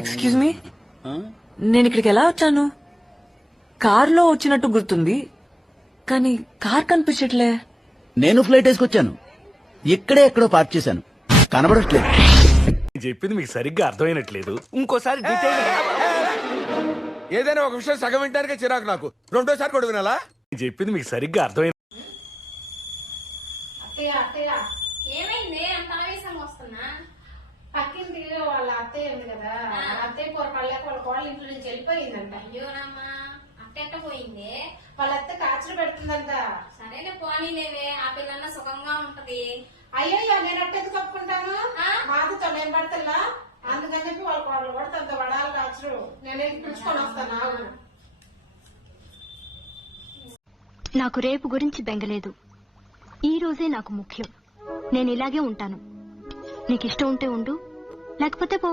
Excuse me, నేను ఇక్కడికి ఎలా వచ్చాను? కార్లో వచ్చినట్టు గుర్తుంది, కానీ కార్ కనిపించట్లే. నేను ఫ్లైట్ వేసుకొచ్చాను. ఇక్కడే ఎక్కడో పార్క్ చేశాను, కనబడట్లేదు. చెప్పింది మీకు సరిగ్గా అర్థమైనట్లేదు. ఇంకోసారి డీటెయిల్ ఏదైనా ఒక విషయం సగం వింటానికే చిరాకు నాకు. రెండోసారి కూడా వినాలా? చెప్పింది మీకు సరిగ్గా అర్థమైన ఏమైంది అంత ఆవేశంగా వస్తున్నా? పక్కింటి వాళ్ళ అత్తయ్య ఉంది కదా, అత్తయ్య కూర పడలేక వాళ్ళ కోళ్ళ ఇంట్లో నుంచి వెళ్ళిపోయిందంట. అయ్యోనమ్మా, అట్టెట్ట పోయింది? వాళ్ళ అత్త టార్చర్ పెడుతుందంట. సరేలే పోనీలేవే, ఆ పిల్లన్న సుఖంగా ఉంటది. అయ్యయ్యో, నేను అట్టెందుకు కప్పుకుంటాను? మాతో తొలేం పడతల్లా, అందుకని చెప్పి వాళ్ళ కోళ్ళు కూడా తనతో పడాలి టార్చరు. నేను వెళ్ళి పిలుచుకొని వస్తాను. ఆగు. నాకు రేపు గురించి బెంగలేదు. ఈ రోజే నాకు ముఖ్యం. నేను ఇలాగే ఉంటాను. నీకు ఇష్టం ఉంటే ఉండు, లేకపోతే పో.